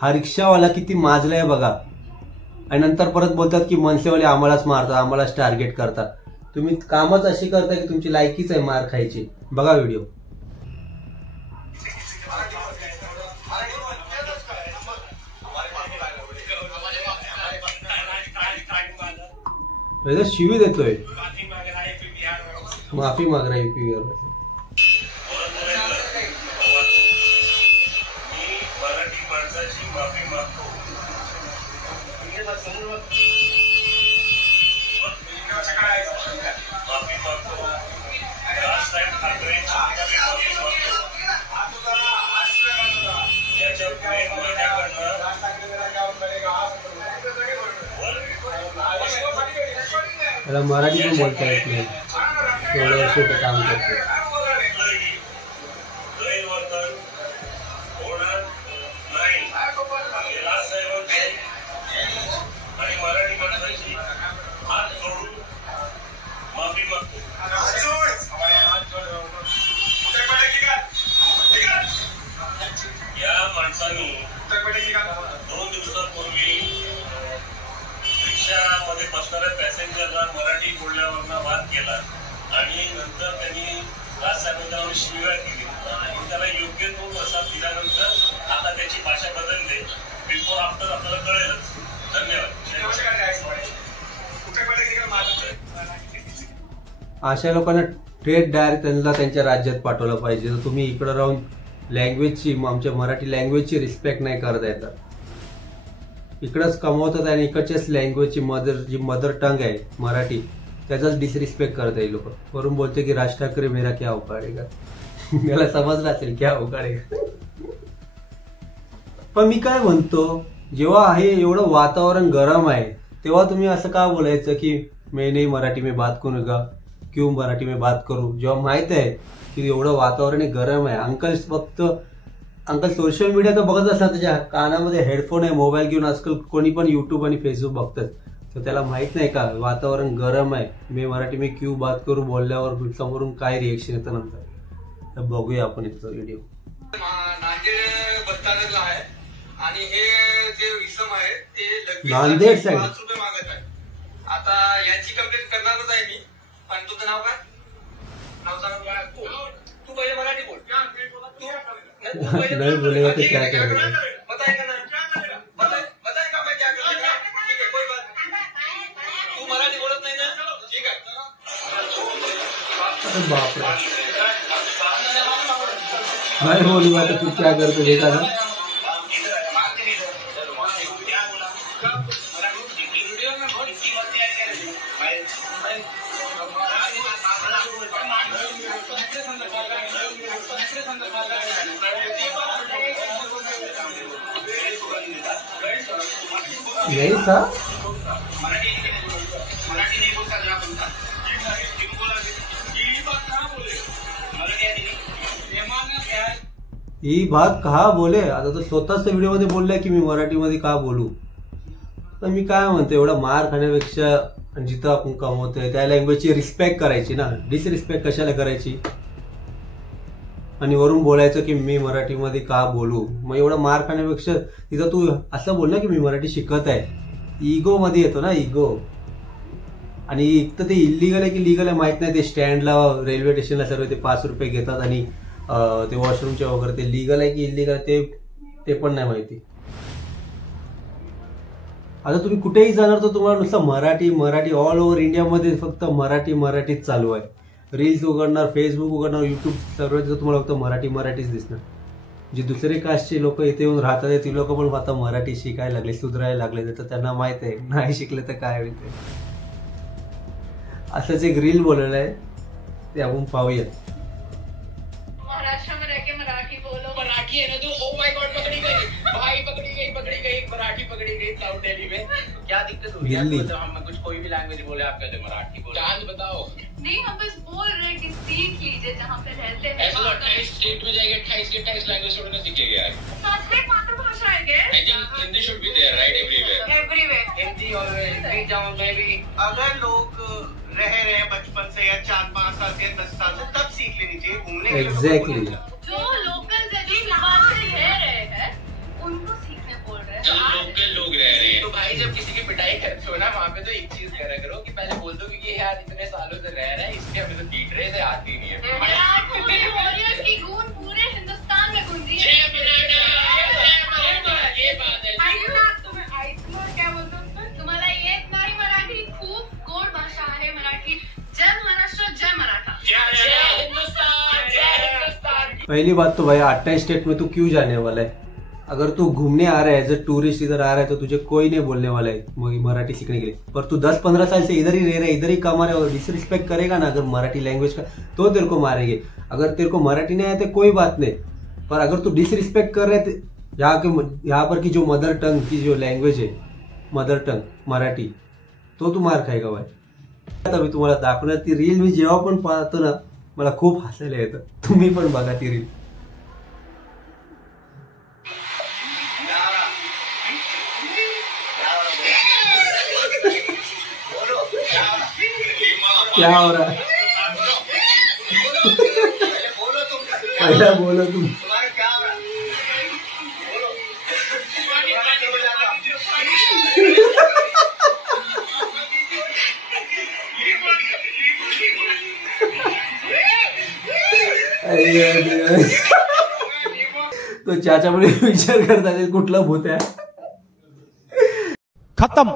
हा रिक्षावाला किती माजलाय बघा. आणि नंतर परत बोलतात की मनसेवाले आम्हालाच मारतात, आम्हालाच टार्गेट करतात. तुम्ही कामच अशी करता की तुमची लायकीच आहे मार खायची. बघा व्हिडिओ. शिवी देतोय, माफी माग रहा है यूपी बिहार में. त्याला मराठी पण बोलता येत नाही, एवढ्या वर्ष ते काम करतो. या माणसाने 2 दिवसांपूर्वी रिक्षामध्ये बसणाऱ्या पॅसेंजरला मराठी बोलण्यावरनं वाद केला आणि नंतर त्यांनी राजसाहेबांना शिवीगाळ केली आणि त्याला योग्य तो प्रसाद दिल्यानंतर आता त्याची भाषा बदलते. बिफोर आफ्टर आपल्याला कळेलच. धन्यवाद. अशा लोकांना थेट डायरेक्ट त्यांना त्यांच्या राज्यात पाठवलं पाहिजे. तर तुम्ही इकडे राहून लँग्वेजची, आमच्या मराठी लँग्वेजची रिस्पेक्ट नाही करत येतात. इकडंच कमवतात आणि इकडच्याच लँग्वेजची जी मदर टंग आहे मराठी, त्याचाच डिसरिस्पेक्ट करता येईल लोक. वरून बोलते की राज ठाकरे मेरा क्या उकाडेगा. मला समजलं असेल क्या उकाडेगा. पण मी काय म्हणतो, जेव्हा आहे एवढं वातावरण गरम आहे तेव्हा तुम्ही असं का बोलायचं की मैं नहीं मराठी में बात करूंगा, क्यों मराठी में बात करू, जेव्हा माहित आहे की एवढं वातावरण गरम आहे. अंकल सोशल मीडिया तर बघत असतात, त्याच्या कानामध्ये हेडफोन आहे, मोबाईल घेऊन आजकाल कोणी पण युट्यूब आणि फेसबुक बघतात. तर त्याला माहित नाही का वातावरण गरम आहे, मी मराठी में क्यों बात करू बोलल्यावर समोरून काय रिएक्शन येतं नंतर. तर बघूया आपण इथं व्हिडिओ. नांदेड बस स्थानकला आहे आणि हे जे इसम आहे ते नांदेड साईड 5 रुपये मागत आहे. आता याची कंप्लेंट करणारच आहे मी. पण तुझं नाव काय? नाव सांग. तू पहिले मराठी बोल. नहीं बोलेगा तो क्या करेगा. बताएगा ना, बताएगा मैं क्या करूंगा. ठीक है, कोई बात नहीं. तू मराठी बोलत नाही ना, ठीक आहे. बापरे, नहीं बोलूंगा तो फिर क्या करते देखा ना. यही था. ही बात कहा बोले. आता तो स्वतःच व्हिडिओ मध्ये बोललाय की मी मराठीमध्ये का बोलू. तर मी काय म्हणतो, एवढा मार खाण्यापेक्षा जिथं आपण कमवतोय त्या लँग्वेजची रिस्पेक्ट करायची ना, डिसरिस्पेक्ट कशाला करायची. आणि वरून बोलायचं की मी मराठीमध्ये का बोलू. मग एवढा मार खाण्यापेक्षा तिथं तू असं बोल ना की मी मराठी शिकत आहे. इगो मध्ये येतो ना, इगो. आणि एक तर ते इलिगल आहे की लिगल आहे माहित नाही. ते स्टँडला, रेल्वे स्टेशनला सर्व ते 5 रुपये घेतात आणि ते वॉशरूमच्या वगैरे ते लिगल आहे की इलिगल आहे ते पण नाही माहिती. आता तुम्ही कुठेही जाणार तर तुम्हाला नुसतं मराठी ऑल ओव्हर इंडियामध्ये फक्त मराठीच चालू आहे. रील्स उघडणार, फेसबुक उघडणार, युट्यूब सर्व तुम्हाला फक्त मराठीच दिसणार. जे दुसरे कास्टचे लोक इथे येऊन राहतात ती लोक पण आता मराठी शिकायला लागले, सुधारायला लागले. तर त्यांना माहित आहे नाही शिकले तर काय होईल. असंच एक रील बोललेलं आहे, ते आपण पाहूया. महाराष्ट्र में रह के मराठी बोलो. मराठी है ना तू. ओ माय गॉड, पकड़ी गई भाई, पकड़ी गई मराठी पकड़ी गई साउथ दिल्ली में. क्या दिक्कत हो रही है? हम कुछ कोई भी लैंग्वेज बोले आप कहते मराठी बोलो. चांद बताओ. नहीं, हम बस बोल रहे हैं कि सीख लीजिए जहाँ पे रहते हैं. ऐसा 28 स्टेट में जाएंगे, 28 लैंग्वेज थोड़ी ना सीखेंगे यार. साथ मातृभाषा है क्या? I think Hindi should be there right everywhere. Hindi always कहीं जाऊं मैं भी. अगर लोग रहे बचपन से या 4-5 साल से 10 साल से तब सीख लेनी चाहिए. घूमने एग्जैक्टली. जो लोकल जगह बात से रह रहे हैं उनको सीखने बोल रहे जो हैं। लोकल लोग रह रहे हैं। तो भाई जब किसी की पिटाई करते हो ना वहाँ पे तो एक चीज करा करो कि पहले बोल दो कि ये यार इतने सालों से रह रहा है, इसके हमें तो पीट रहे थे, आती नहीं है। यार पूरे वॉरियर्स की गूंज पूरे हिंदुस्तान में गूंजी। जय मराठा, जय मराठा, ये बात है। तुम्हें ऐकलं क्या बोलतो तुम्हाला येत नाही मराठी? खूप गोड भाषा आहे मराठी। जय महाराष्ट्र, जय मराठा। जय हिंदुस्तान, जय हिंदुस्तान। पहली बात तो भाई 28 स्टेट में तू क्यों जाने वाला है? अगर तू घूमने आ रहा है एज ए टूरिस्ट इधर आ रहा है तो तुझे कोई नहीं बोलने वाला है मराठी सीखने के लिए। पर तू 10-15 साल से इधर ही रह रहा है, इधर ही कमा रहा है और डिसरिस्पेक्ट करेगा ना अगर मराठी लैंग्वेज का तो तेरे को मारेंगे। अगर तेरे को मराठी नहीं आया तो कोई बात नहीं, पर अगर तू डिसरिस्पेक्ट कर रहे थे यहाँ पर की जो मदर टंग की जो लँग्वेज आहे मदर टंग मराठी, तो तू मार खाएगा भाई। आता मी तुम्हाला दाखवणार ती रील, मी जेव्हा पण पाहतो ना मला खूप हसायला येतं, तुम्ही पण बघा ती रील। क्या हो रहा है? पहला बोलो तुम। तो चाचा म्हणे विचार करतात कुठला भूत आहे। खत्म।